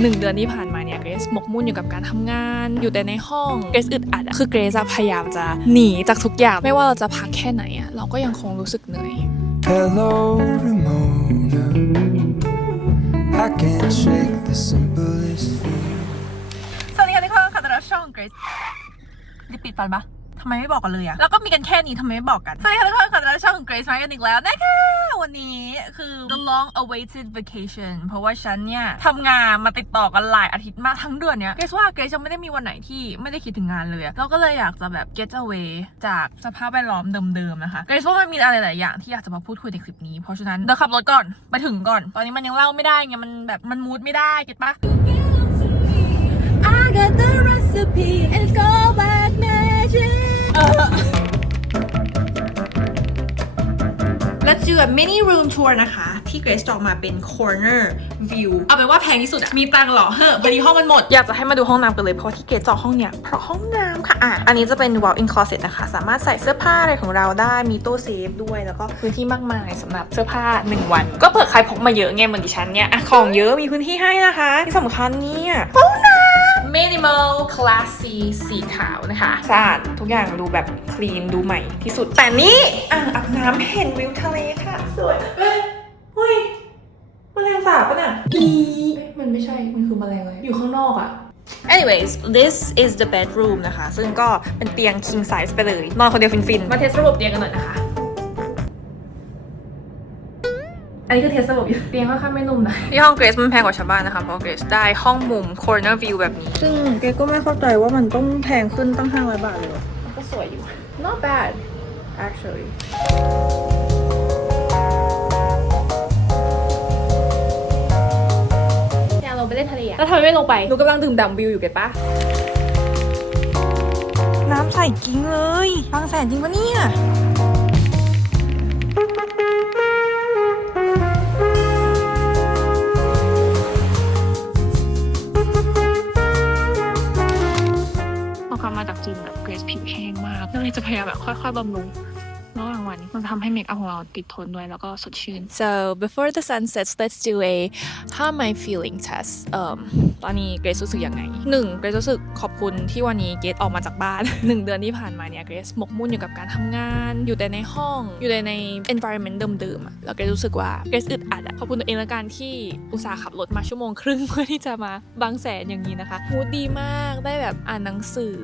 หนึ่งเดือนที่ผ่านมาเนี่ยเกรซหมกมุ่นอยู่กับการทำงานอยู่แต่ในห้องเกรซอึดอัดอะคือเกรซอะพยายามจะหนีจากทุกอย่างไม่ว่าเราจะพักแค่ไหนอะเราก็ยังคงรู้สึกเหนื่อย Hello, Ramona. I can't shake the simplest feeling. สวัสดีค่ะทุกคนค่ะต้อนรับช่องเกรซรีบปิดฟันปะทำไมไม่บอกกันเลยอะแล้วก็มีกันแค่นี้ทำไมไม่บอกกันสวัสดีค่ะทุกคนค่ะต้อนรับช่องเกรซมากันอีกแล้วนะคะ วันนี้คือ the long awaited vacation เพราะว่าฉันเนี่ยทำงานมาติดต่อกันหลายอาทิตย์มากทั้งเดือนเนี้ยเกรซว่าเกรซยังไม่ได้มีวันไหนที่ไม่ได้คิดถึงงานเลยอะเราก็เลยอยากจะแบบ get away จากสภาพแวดล้อมเดิมๆนะคะเกรซว่ามันมีอะไรหลายอย่างที่อยากจะมาพูดคุยในคลิปนี้ เพราะฉะนั้นเดี๋ยวขับรถก่อนไปถึงก่อน ตอนนี้มันยังเล่าไม่ได้ไงมันแบบมันมูดไม่ได้เก็ตปะ I got the recipe and it's called black magic do a mini room tour นะคะ ที่ Grace จองมาเป็น corner view เอาเป็นว่าแพงที่สุดอะมีตังค์เหรอเฮ้อพอดีห้องมันหมด อยากจะให้มาดูห้องน้ำกันเลยเพราะที่เกรซจองห้องเนี้ยเพราะห้องน้ำค่ะอะ อันนี้จะเป็น walk-in closet นะคะ สามารถใส่เสื้อผ้าอะไรของเราได้มีตู้เซฟด้วยแล้วก็พื้นที่มากมายสำหรับเสื้อผ้า 1 วัน ก็เผื่อใครพกมาเยอะไงเหมือนดิฉันเนี่ยอะของเยอะมีพื้นที่ให้นะคะที่สำคัญเนี่ยห้องน้ำ minimal classy สีขาวนะคะสะอาดทุกอย่างดูแบบคลีนดูใหม่ที่สุด แต่นี่อ่างอาบน้ำเห็นวิวทะเลค่ะ สวยเฮ้ยเฮ้ยแมลงสาบปะเนี่ยอีเอ้ยมันไม่ใช่ มันคือแมลงอะไรอยู่ข้างนอกอะ anyways this is the bedroom นะคะ ซึ่งก็เป็นเตียง king size ไปเลย นอนคนเดียวฟินๆ มาเทสระบบเตียงกันหน่อยนะคะ อันนี้คือเทสระบบอยู่เตียงค่อนข้างไม่นุ่มนะที่ห้องเกรซมันแพงกว่าชาวบ้านนะคะเพราะเกรซได้ห้องมุม corner view แบบนี้ ซึ่งเกรซก็ไม่เข้าใจว่ามันต้องแพงขึ้นตั้ง 500 บาทเลยมันก็สวยอยู่ not bad actually อยากลงไปเล่นทะเลอะแล้วทำไมไม่ลงไป หนูกำลังดื่มด่ำวิวอยู่เก็ตปะน้ำใสจริงเลยบางแสนจริงปะเนี่ย จากจีนแบบเกรซผิวแห้งมากก็เลยจะพยายามแบบค่อยๆบำรุง มันทำให้เมคอัพของเราติดทนด้วยแล้วก็สดชื่น so before the sun sets let's do a how am I feeling test เอ่มตอนนี้เกรซรู้สึกยังไงหนึ่งเกรซรู้สึกขอบคุณที่วันนี้เกรซออกมาจากบ้าน หนึ่งเดือนที่ผ่านมาเนี่ยเกรซหมกมุ่นอยู่กับการทำงาน อยู่แต่ในห้อง อยู่แต่ใน environment เดิมๆอะแล้วเกรซรู้สึกว่าเกรซอึดอัดอะขอบคุณตัวเองละกันที่อุตส่าห์ขับรถมาชั่วโมงครึ่งเพื่อที่จะมาบางแสนอย่างนี้นะคะมูดดีมากได้แบบอ่านหนังสือ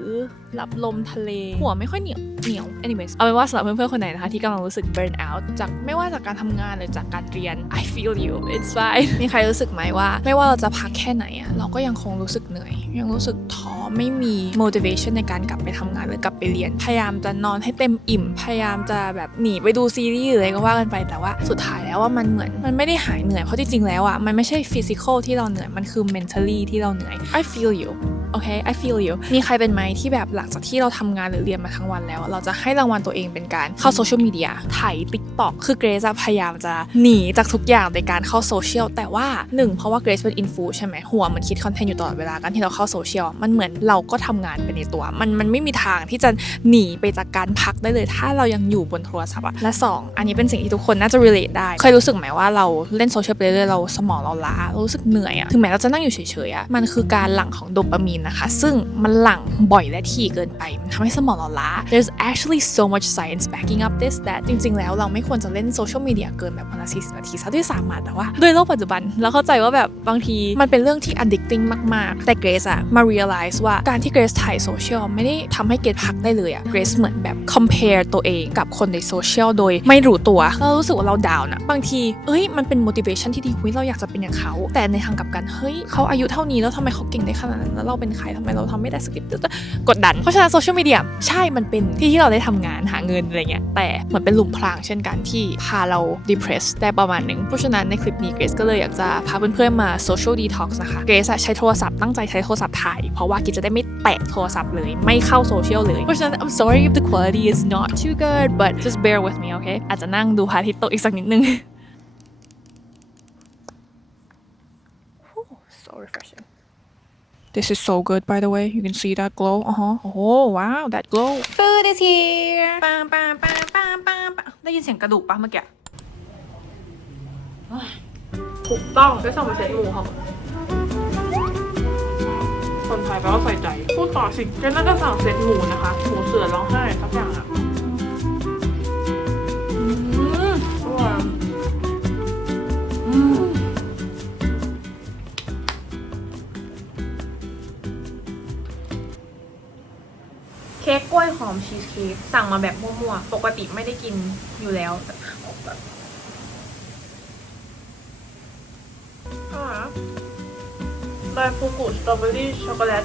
รับลมทะเล หัวไม่ค่อยเหนียว เหนียว anyways เอาเป็นว่าสำหรับเพื่อนๆคนไหนนะคะ ที่กำลังรู้สึก burn out จากไม่ว่าจากการทำงานหรือจากการเรียน I feel you it's fine มีใครรู้สึกไหมว่า ไม่ว่าเราจะพักแค่ไหนอะเราก็ยังคงรู้สึกเหนื่อย ยังรู้สึกท้อไม่มี motivation ในการกลับไปทำงานหรือกลับไปเรียน พยายามจะนอนให้เต็มอิ่ม พยายามจะแบบหนีไปดูซีรีส์หรืออะไรก็ว่ากันไปแต่ว่าสุดท้ายแล้วว่ามันเหมือนมันไม่ได้หายเหนื่อยเพราะจริงๆแล้วอะมันไม่ใช่ physical ที่เราเหนื่อยมันคือ mentally ที่เราเหนื่อย I feel you โอเค I feel you มีใครเป็นไหมที่แบบหลังจากที่เราทำงานหรือเรียนมาทั้งวันแล้ว เราจะให้รางวัลตัวเองเป็นการเข้าโซเชียลมีเดียถ่ายติ๊กต็อกคือเกรซพยายามจะหนีจากทุกอย่างในการเข้าโซเชียลแต่ว่าหนึ่งเพราะว่าเกรซเป็นอินฟูใช่ไหมหัวมันคิดคอนเทนต์อยู่ตลอดเวลาการที่เราเข้าโซเชียลมันเหมือนเราก็ทำงานไปในตัว มันมันไม่มีทางที่จะหนีไปจากการพักได้เลย ถ้าเรายังอยู่บนโทรศัพท์อะและสองอันนี้เป็นสิ่งที่ทุกคนน่าจะ relate ได้ เคยรู้สึกไหมว่าเราเล่นโซเชียลไปเรื่อยเราสมองเราล้ารารู้สึกเหนื่อยอะถึงแม้เราจะนั่งอยู่เฉยๆอะมันคือการหลั่งของโดปามีนนะคะ ซึ่งมันหลั่งบ่อยและถี่เกินไป มันทำให้สมองเราล้า there's actually so much science backing up this that จริง ๆ แล้วเราไม่ควรจะเล่นโซเชียลมีเดียเกินแบบวันละ40นาทีซะด้วยซ้ำอะแต่ว่าด้วยโลกปัจจุบันเราเข้าใจว่าแบบบางทีมันเป็นเรื่องที่ addicting มาก ๆ แต่เกรซอะมา realize ว่าการที่เกรซถ่ายโซเชียลไม่ได้ทำให้เกรซพักได้เลยอะเกรซเหมือนแบบ compare ตัวเองกับคนในโซเชียลโดยไม่รู้ตัว เรารู้สึกว่าเราดาวนะบางทีเอ้ยมันเป็น motivation ที่ดีเฮ้ยเราอยากจะเป็นอย่างเขา แต่ในทางกลับกันเฮ้ยเขาอายุเท่านี้แล้วทำไมเขาเก่งได้ขนาดนั้นแล้วเราเป็นใครทำไมเราทำไม่ได้สักนิดกดดัน เพราะฉะนั้นโซเชียลมีเดียใช่มันเป็นที่ที่เราได้ทำงานหาเงินอะไรเงี้ยแต่เหมือนเป็นหลุมพรางเช่นกันที่พาเรา depress ได้ประมาณหนึ่งเพราะฉะนั้นในคลิปนี้เกรซก็เลยอยากจะพาเพื่อนๆมา social detox นะคะเกรซใช้โทรศัพท์ตั้งใจใช้โทรศัพท์ถ่ายเพราะว่าเกรซจะได้ไม่แตะโทรศัพท์เลยไม่เข้าโซเชียลเลยเพราะฉะนั้น I'm sorry if the quality is not too good but just bear with me okay อาจจะนั่งดูพระอาทิตย์ตกอีกสักนิดนึง so refreshing This is so good, by the way. You can see that glow. Uh huh. Oh, wow, that glow. Food is here. ปามปามปามปามปามปามได้ยินเสียงกระดูกปะเมื่อกี้โอ้ยถูกต้องไปส่งไปเซ็ตหมูเขาคนไทยแปลว่าใส่ใจ พูดต่อสิเกรซน่าจะสั่งเซตหมูนะคะ หมูเสือร้องไห้สักอย่างอะอืมอร่อยอืม ค้กกล้วยหอมชีสเค้กสั่งมาแบบมั่วๆ ปกติไม่ได้กินอยู่แล้วแต่แบบอร่อยนะไดฟูกุสตรอเบอรี่ช็อกโกแลต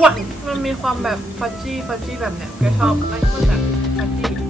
หวานมันมีความแบบฟัจจี้ฟัจจี้แบบเนี้ยแกชอบอะไรที่มันแบบฟัจจี้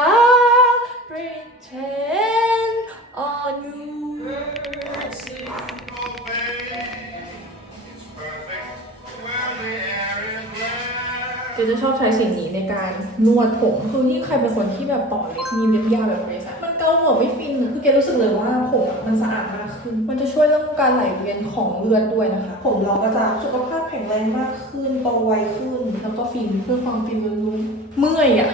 เจจะชอบใช้สิ่งนี้ในการนวดผมคือนี่ใครเป็นคนที่แบบต่อเล็บมีเล็บยาวแบบไรสักมันเกาหัวไม่ฟินคือเกรซรู้สึกเลยว่าผมมันสะอาดมากขึ้นมันจะช่วยเรื่องการไหลเวียนของเลือดด้วยนะคะ ผมเราก็จะสุขภาพแข็งแรงมากขึ้นโตไวขึ้น แล้วก็ฟินเพื่อความฟินล้วนๆเมื่อยอะ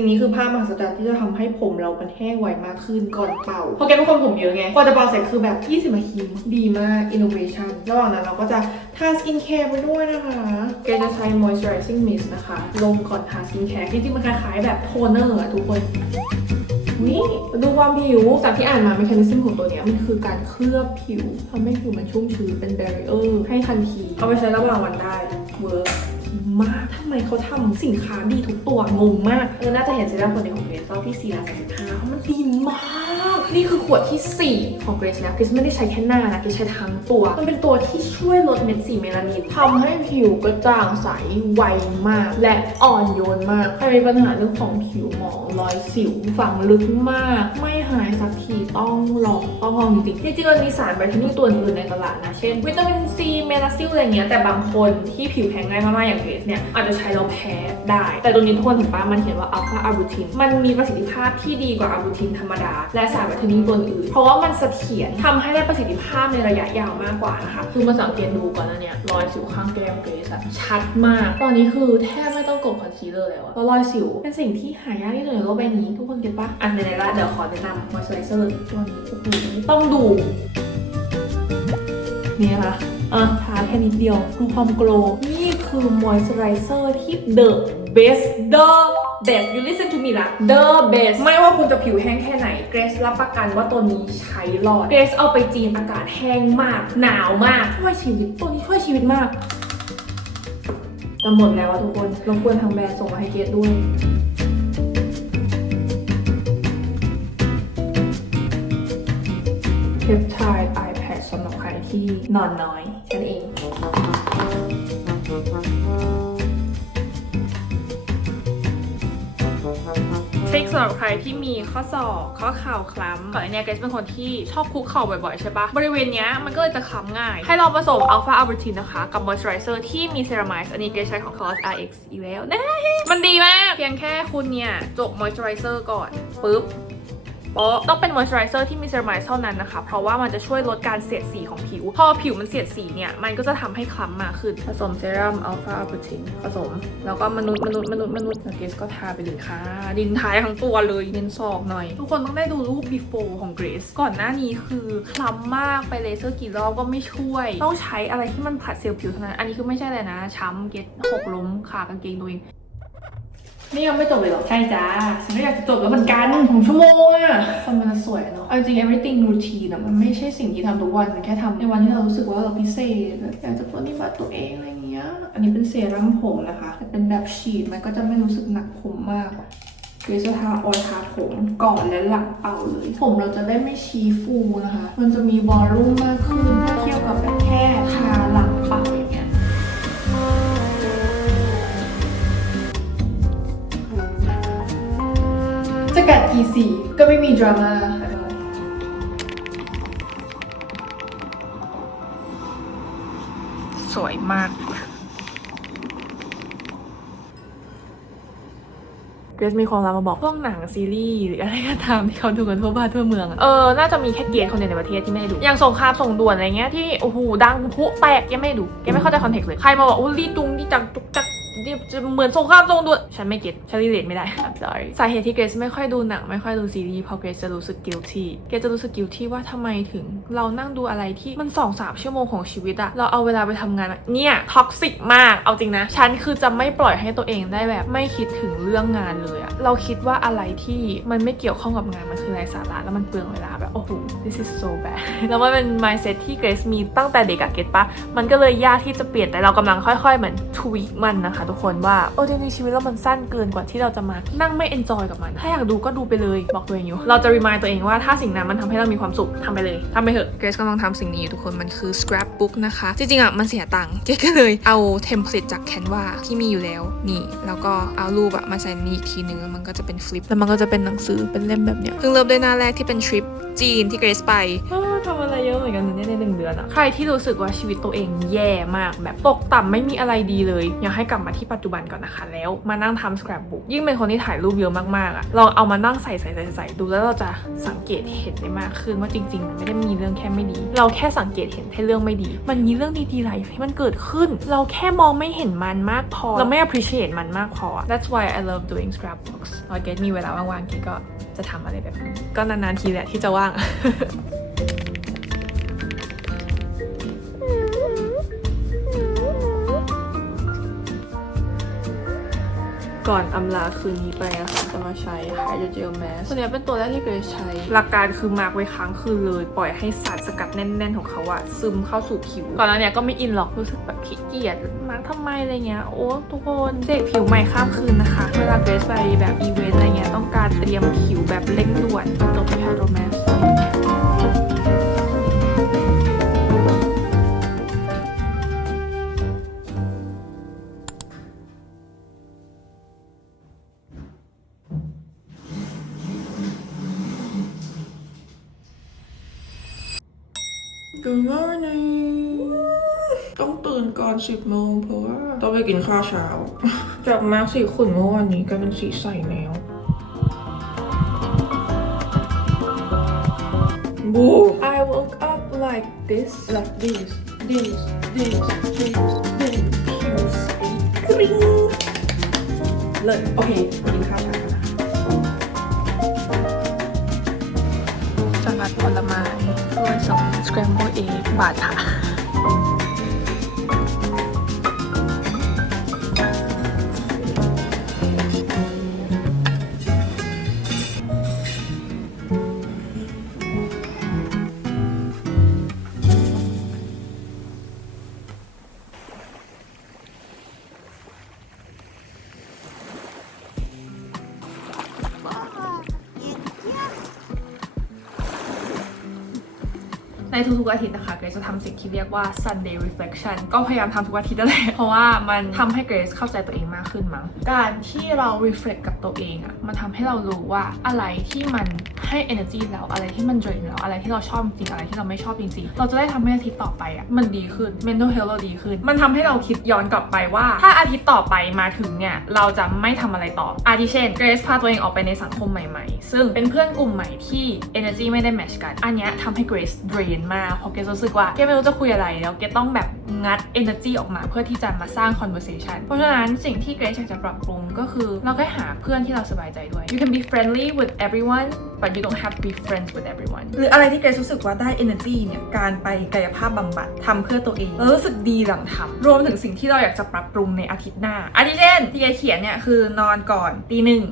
สิ่งนี้คือผ้ามหัศจรรย์ที่จะทำให้ผมเรามันแห้งไวมากขึ้นก่อนเป่าเพราะแกเป็นคนผมเยอะไง ก่อนจะเป่าเสร็จคือแบบ 20นาทีดีมาก innovation ระหว่างนั้นเราก็จะทาสกินแคร์ไปด้วยนะคะ แกจะใช้ moisturizing mist นะคะ ลงก่อนทาสกินแคร์จริงๆมันคล้ายๆแบบโทนเนอร์อะทุกคนนี่ดูความผิว จากที่อ่านมา m e c h a n i s m ของตัวเนี้ยมันคือการเคลือบผิวทำให้ผิวมันชุ่มชื้นเป็น barrier ให้ทันที เอาไปใช้ระหว่างวันได้เวิร์ก มากทำไมเขาทำสินค้าดีทุกตัวงงมากเออน่าจะเห็นเซรั่มคนเดียวของเกรซรอบที่4 3 5เพรามันดีมาก นี่คือขวดที่ 4 ของเกรซนะเกรซไม่ได้ใช้แค่หน้านะเกรซใช้ทั้งตัว มันเป็นตัวที่ช่วยลดเม็ดสีเมลานินทำให้ผิวกระจ่างใสไวมาก และอ่อนโยนมาก ใครมีปัญหาเรื่องของผิวหมองรอยสิวฝังลึกมาก ไม่หายสักทีต้องลองต้องลองจริงจริงๆมันมีสารไวท์เทนนิ่งตัวอื่นในตลาดนะ เช่น วิตามินซีเมลาซิลอะไรเงี้ยแต่บางคนที่ผิวแพ้ง่ายมากๆอย่างเกรซเนี่ยอาจจะใช้แล้วแพ้ได้ แต่ตรงนี้ทุกคนถึงป้ามันเขียนว่าอัลฟาอาบูตินมันมีประสิทธิภาพที่ดีกว่าอาบูตินธรรมดาและสารไวท์เทนนิ่งตัวอื่น เพราะว่ามันเสถียรทำให้ได้ประสิทธิภาพในระยะยาวมากกว่านะคะคือมาสังเกตดูก่อนนะเนี่ยรอยสิวข้างแก้มเกรซอะชัดมาก ตอนนี้คือแทบไม่ต้องกดคอนซีลเลอร์แล้วอะเพราะรอยสิวเป็นสิ่งที่หายากที่สุดในโลกใบนี้ทุกคนเก็ตปะอันไหนๆละเดี๋ยวขอแนะนำมอยส์เจอไรเซอร์ตัวนี้โอ้โหต้องดู นี่นะคะอะทาแค่นิดเดียวดูความโกลว์นี่คือมอยส์ไรเซอร์ที่ the best the best you listen to me ละ the best ไม่ว่าคุณจะผิวแห้งแค่ไหน เกรซรับประกันว่าตัวนี้ใช้รอด เกรซเอาไปจีนอากาศแห้งมาก หนาวมาก ช่วยชีวิต ตัวนี้ช่วยชีวิตมากจะหมดแล้วอะทุกคนรบกวนทางแบรนด์ส่งมาให้เกรซด้วยเพปไทด์ iPad สำหรับใคร ที่นอนน้อยฉันเองทริคสำหรับใครที่มีข้อศอกข้อเข่าคล้ำก่อนอันเนี้ยเกรซเป็นคนที่ชอบคุกเข่าบ่อยๆ ใช่ปะบริเวณเนี้ยมันก็เลยจะคล้ำง่าย ให้ลองผสมอัลฟาอัลเบอร์ตินนะคะ กับมอยส์เจอไรเซอร์ที่มีเซรามายส์อันนี้เกรซใช้ของ Colours RX อีกแล้วนะมันดีมาก เพียงแค่คุณเนี่ยจบมอยส์เจอไรเซอร์ก่อน ปุ๊บ โป๊ะต้องเป็นมอยส์เจอไรเซอร์ที่มีเซรามายด์เท่านั้นนะคะ เพราะว่ามันจะช่วยลดการเสียดสีของผิว พอผิวมันเสียดสีเนี่ย มันก็จะทำให้คล้ำมากขึ้น ผสมเซรั่มอัลฟาอัลเบอร์ตินผสม แล้วก็มนุษย์มนุษย์มนุษย์มนุษย์แล้วเกรซก็ทาไปเลยค่ะ ดินท้ายทั้งตัวเลยเน้นศอกหน่อย ทุกคนต้องได้ดูรูป before ของเกรซก่อนหน้านี้คือคล้ำมากไปเลเซอร์กี่รอบก็ไม่ช่วย ต้องใช้อะไรที่มันผัดเซลล์ผิวเท่านั้น อันนี้คือไม่ใช่เลยนะ ช้ำเกรซหกล้มขากางเกงตัวเอง นี่ยังไม่จบเลยเหรอ ใช่จ้าฉันก็อยากจะจบแล้วเหมือนกันของชั่วโมงอะคนมันสวยเนาะเอาจริง everything routine อะมันไม่ใช่สิ่งที่ทำทุกวันมันแค่ทำในวันที่เรารู้สึกว่าเราพิเศษแบบอยากจะปฏิบัติตัวเองอะไรอย่างเงี้ย อันนี้เป็นเซรั่มผมนะคะแต่เป็นแบบฉีดมันก็จะไม่รู้สึกหนักผมมากเกรซจะทาออยล์ทาผมก่อนและหลังเป่าเลย ผมเราจะได้ไม่ชี้ฟูนะคะ มันจะมีวอลลุ่มมากขึ้นถ้าเทียบกับแบบแค่ทาหลัง กัดกี่สีก็ไม่มีดราม่าค่ะสวยมาก เกรซมีความลับมาบอกพวกหนังซีรีส์หรืออะไรก็ตามที่เขาดูกันทั่วบ้านทั่วเมืองอะเออ น่าจะมีแค่เกรซคนเดียวในประเทศที่ไม่ได้ดู อย่างสงครามส่งด่วนอะไรเงี้ยที่ โอ้โห ดังพลุแตกยังไม่ได้ดูแกไม่เข้าใจคอนเทกต์เลย ใครมาบอกโอ้รีตุงรีจักจุกจักนี่ จะเหมือนสงครามส่งด่วนฉันไม่เก็ตฉันรีเลทไม่ได้ I'm sorry สาเหตุที่เกรซไม่ค่อยดูหนังไม่ค่อยดูซีรีส์เพราะเกรซจะรู้สึก guilty เกรซจะรู้สึก guilty ว่าทำไมถึง เรานั่งดูอะไรที่มันสองสามชั่วโมงของชีวิตอะเราเอาเวลาไปทำงานเนี่ยท็อกซิกมากเอาจริงนะ ฉันคือจะไม่ปล่อยให้ตัวเองได้แบบ ไม่คิดถึงเรื่องงานเลยอะเราคิดว่าอะไรที่มันไม่เกี่ยวข้องกับงานมันคือไร้สาระแล้วมันเปลืองเวลาแบบโอ้โห this is so bad แล้วมันเป็น mindset ที่เกรซมีตั้งแต่เด็กอะเก็ตปะมันก็เลยยากที่จะเปลี่ยนแต่เรากำลังค่อยๆเหมือนทวีมันนะคะ ทุกคนว่าโอ้จริงๆชีวิตเรามันสั้นเกินกว่าที่เราจะมานั่งไม่ enjoy กับมัน ถ้าอยากดูก็ดูไปเลยบอกตัวเองอยู่เราจะ remind ตัวเองว่าถ้าสิ่งนั้นมันทำให้เรามีความสุขทำไปเลยทำไปเถอะเกรซกำลังทำสิ่งนี้อยู่ทุกคนมันคือ scrapbook นะคะ จริงๆอะมันเสียตังค์เกรซก็เลยเอาเทมเพลตจาก Canva ที่มีอยู่แล้วนี่แล้วก็เอารูปอะมาใส่ในนี้อีกทีนึงแล้วมันก็จะเป็นฟลิปแล้วมันก็จะเป็นหนังสือเป็นเล่มแบบเนี้ยเพิ่งเริ่มด้วยหน้าแรกที่เป็นทริปจีนที่เกรซไปทำอะไรเยอะเหมือนกันเนี่ย ในหนึ่งเดือนอะใครที่รู้สึกว่าชีวิตตัวเองแย่มาก แบบตกต่ำไม่มีอะไรดีเลย อยากให้กลับมาที่ปัจจุบันก่อนนะคะ แล้วมานั่งทำ scrapbook ยิ่งเป็นคนที่ถ่ายรูปเยอะมากๆอะลองเอามานั่งใส่ใส่ใส่ใส่ดูแล้วเราจะสังเกตเห็นได้มากขึ้นว่าจริงๆมันไม่ได้มีเรื่องแค่ไม่ดี เราแค่สังเกตเห็นแค่เรื่องไม่ดี มันมีเรื่องดีๆหลายอย่างที่มันเกิดขึ้น เราแค่มองไม่เห็นมันมากพอ เราไม่ appreciate มันมากพอ That's why I love doing scrapbooks เราเกตมีเวลาว่างๆกตก็จะทำอะไรแบบนี้ก็นานๆทีแหละที่จะว่าง ก่อนอำลาคืนนี้ไปนะคะจะมาใช้ Hydrogel Mask ตัวเนี้ยเป็นตัวแรกที่เกรใช้ หลักการคือมาร์กไว้ค้างคืนเลย ปล่อยให้สารสกัดแน่น ๆ ของเขาอะซึมเข้าสู่ผิวก่อนหน้าเนี้ยก็ไม่อินหรอกรู้สึกแบบขี้เกียจมาร์กทำไมอะไรเงี้ยโอ้ทุกคนเสกผิวใหม่ข้ามคืนนะคะเวลาเกรซไปแบบอีเวนต์อะไรเงี้ยต้องการเตรียมผิวแบบเร่งด่วนก็จบที่ Hydro Mask ตื่นมา ในต้องตื่นก่อนสิบโมงเพราะว่าต้องไปกินข้าวเช้า จากแมสสีขุ่นเมื่อวานนี้กลายเป็นสีใสแล้วบู I woke up like this like this this this this this ผิวใสกริ๊งเลยโอเคกินข้าว ลไม้ด้วยสอง scramble egg บาทค่ะ ทุกๆอาทิตย์นะคะเกรซจะทำสิ่งที่เรียกว่า Sunday Reflection ก็พยายามทำทุกอาทิตย์นั่นแหละเพราะว่ามันทำให้เกรซเข้าใจตัวเองมากขึ้นมั้งการที่เรา reflect กับตัวเองอะมันทำให้เรารู้ว่าอะไรที่มันให้ energy เราอะไรที่มัน drain เราอะไรที่เราชอบจริงอะไรที่เราไม่ชอบจริงๆเราจะได้ทำให้อาทิตย์ต่อไปอะมันดีขึ้น mental health เราดีขึ้น มันทำให้เราคิดย้อนกลับไปว่า ถ้าอาทิตย์ต่อไปมาถึงเนี่ยเราจะไม่ทำอะไรต่ออาทิเช่นเกรซพาตัวเองออกไปในสังคมใหม่ๆ ซึ่งเป็นเพื่อนกลุ่มใหม่ที่ energy ไม่ได้ match กัน อันเนี้ยทำให้เกรซ drain มากเพราะเกรซรู้สึกว่าเกรซไม่รู้จะคุยอะไรแล้วเกรซต้องแบบงัด energy ออกมาเพื่อที่จะมาสร้าง conversation เพราะฉะนั้นสิ่งที่เกรซอยากจะปรับปรุงก็คือเราก็หาเพื่อนที่เราสบายใจด้วย you can be friendly with everyone but you don't have to be friends with everyone หรืออะไรที่เกรซรู้สึกว่าได้ energy เนี่ยการไปกายภาพบำบัดทำเพื่อตัวเองแล้วรู้สึกดีหลังทำรวมถึงสิ่งที่เราอยากจะปรับปรุงในอาทิตย์หน้าอาทิเช่นที่เกรซเขียนเนี่ยคือนอนก่อนตีหนึ่ง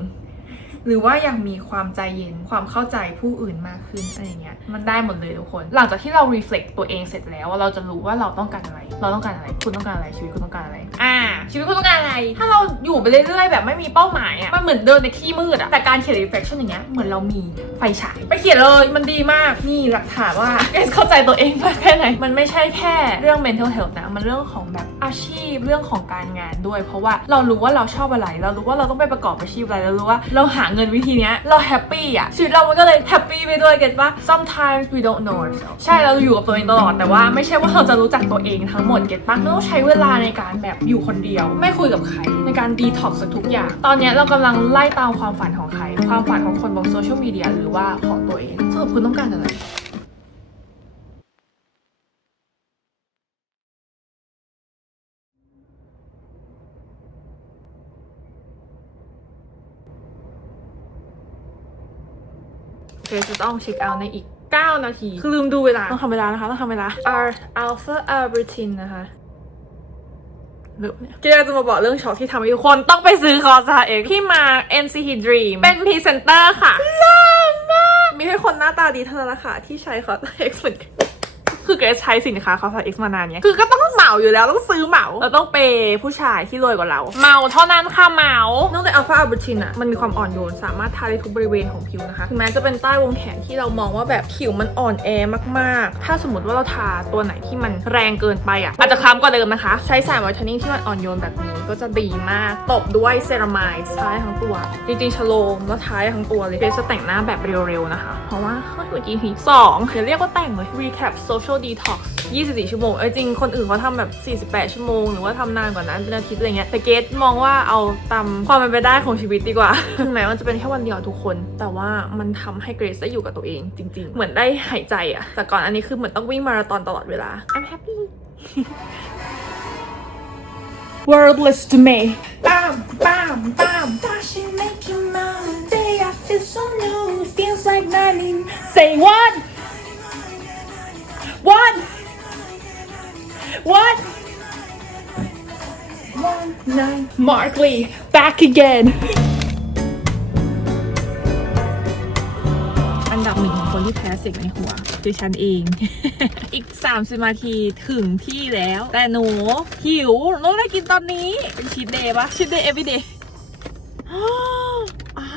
หรือว่ายังมีความใจเย็นความเข้าใจผู้อื่นมากขึ้นอะไรเงี้ยมันได้หมดเลยทุกคน หลังจากที่เรา reflect ตัวเองเสร็จแล้วเราจะรู้ว่าเราต้องการอะไร เราต้องการอะไร คุณต้องการอะไรชีวิตคุณต้องการอะไรอ่าชีวิตคุณต้องการอะไร ถ้าเราอยู่ไปเรื่อยๆ แบบไม่มีเป้าหมายอะมันเหมือนเดินในที่มืดอะแต่การเขียน reflection อย่างเงี้ยเหมือนเรามีไฟฉายไปเขียนเลยมันดีมากนี่หลักฐานว่าเกเข้าใจตัวเองมากแค่ไหนมันไม่ใช่แค่เรื่อง mental health นะมันเรื่องของแบบอาชีพเรื่องของการงานด้วย เพราะว่าเรารู้ว่าเราชอบอะไร เรารู้ว่าเราต้องไปประกอบอาชีพอะไรเรารู้ว่าเราหาเงินวิธีเนี้ยเราแฮปปี้อะชีวิตเรามันก็เลยแฮปปี้ไปด้วยเก็ตว่า sometimes we don't know ourselves ใช่เราอยู่กับตัวเองตลอดแต่ว่าไม่ใช่ว่าเราจะรู้จักตัวเองทั้งหมดเก็ตปะเราต้องใช้เวลาในการแบบอยู่คนเดียว ไม่คุยกับใครในการดีท็อกซ์ทุกอย่าง ตอนเนี้ยเรากำลังไล่ตามความฝันของใคร ความฝันของคนบนโซเชียลมีเดียหรือว่าของตัวเองสรุปคุณต้องการอะไร เกรซจะต้องเช็คเอาท์ในอีก 9 นาที คือลืมดูเวลา ต้องทำเวลานะคะ ต้องทำเวลา R Alpha Albertine นะคะหรือเนี่ยเกรซจะมาบอกเรื่องช็อคที่ทำให้ทุกคนต้องไปซื้อคอร์สเองที่มา NCT Dream เป็นพรีเซนเตอร์ค่ะน่ามาก มีให้คนหน้าตาดีเท่านั้นแหละค่ะที่ใช้คอร์ส X เหมือนกัน คือเกรซใช้สินค้าคอส X มานานเนี่ยคือก็ต้องเหมาอยู่แล้วต้องซื้อเหมาเราต้องเปย์ผู้ชายที่รวยกว่าเราเหมาเท่านั้นค่ะเหมาเนื่องจากอัลฟาอัลเบอร์ตินอะมันมีความอ่อนโยนสามารถทาได้ทุกบริเวณของผิวนะคะถึงแม้จะเป็นใต้วงแขนที่เรามองว่าแบบผิวมันอ่อนแอมากๆ ถ้าสมมติว่าเราทาตัวไหนที่มันแรงเกินไปอะอาจจะคล้ำกว่าเดิมนะคะ ใช้สารไวท์เทนนิ่งที่มันอ่อนโยนแบบนี้ก็จะดีมากตบด้วยเซรามายด์ทาได้ทั้งตัว จริงๆชโลมแล้วทาได้ทั้งตัวเลยเกรซจะแต่งหน้าแบบเร็วๆนะคะ เพราะว่าเฮ้ยเมื่อกี้ทีสองเดี๋ยวเรียกว่าแต่งเลย recap social detox 24 ชั่วโมง เอ้ยจริงคนอื่นเขาทำแบบ 48 ชั่วโมง หรือว่าทำนานกว่านั้นเป็นอาทิตย์อะไรเงี้ย แต่เกตมองว่าเอาตามความเป็นไปได้ของชีวิตดีกว่า ถึงแม้มันจะเป็นแค่วันเดียวทุกคน แต่ว่ามันทำให้เกรซได้อยู่กับตัวเองจริง ๆ เหมือนได้หายใจอะแต่ก่อนอันนี้คือเหมือนต้องวิ่งมาราธอนตลอดเวลา I'm happy Wordless to me ปามปามปาม Does she make you mine? Day I feel so new, feels like nothing. Say what What What One nine Mark Lee back again อันดับหนึ่งของคนที่แพ้เสียงในหัวคือฉันเอง อีก 30นาทีถึงที่แล้ว แต่หนูหิวหนูต้องได้กินตอนนี้ เป็นชีทเดย์ปะชีทเดย์ every day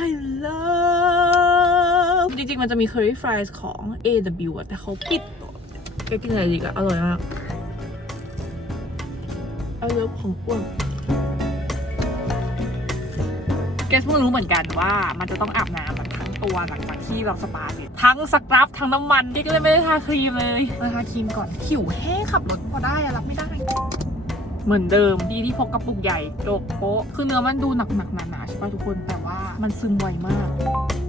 I love จริงๆ มันจะมี curry fries ของ AW แต่เขาปิด กกินอะไรดีกอะอร่อยมาก I love ของอ้วนแกเพิ่งรู้เหมือนกันว่ามันจะต้องอาบน้ำแบบทั้งตัวหลังจากที่เราสปาเสร็จทั้งสครับทั้งน้ำมันแกก็เลยไม่ได้ทาครีมเลยมาทาครีมก่อนผิวแห้งขับรถพอได้อะรับไม่ได้ เหมือนเดิมดีที่พกกระปุกใหญ่จบโป๊ะคือเนื้อมันดูหนักหนักๆหนาๆใช่ป่ะทุกคนแต่ว่ามันซึมไวมากก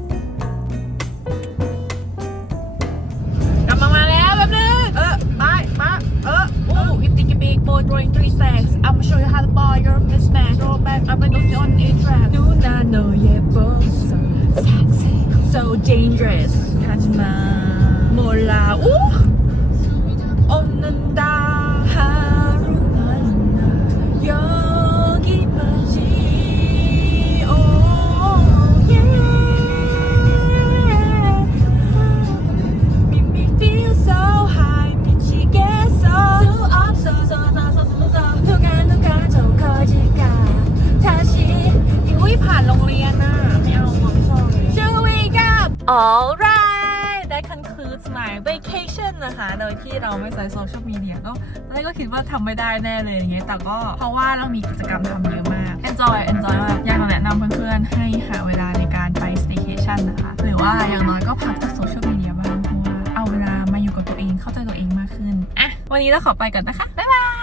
big boy drawing three stacks. I'ma show you how to buy your mismatch. Roll back, I'm gonna been on a trap. Do not know yet, boss, sexy, so dangerous. Catch 가지마. 몰라. 오! 없는다. Alright that concludes my vacation นะคะ โดยที่เราไม่ใส่โซเชียลมีเดียก็ตอนแรกก็คิดว่าทำไม่ได้แน่เลยอย่างเงี้ย แต่ก็เพราะว่าเรามีกิจกรรมทำเยอะมาก enjoy enjoy มากอยากแนะนำเพื่อนๆ ให้หาเวลาในการไป staycation นะคะ หรือว่าอย่างน้อยก็พักจากโซเชียลมีเดียบ้าง เพราะว่าเอาเวลามาอยู่กับตัวเอง เข้าใจตัวเองมากขึ้น อะ วันนี้เราขอไปก่อนนะคะ บ๊ายบาย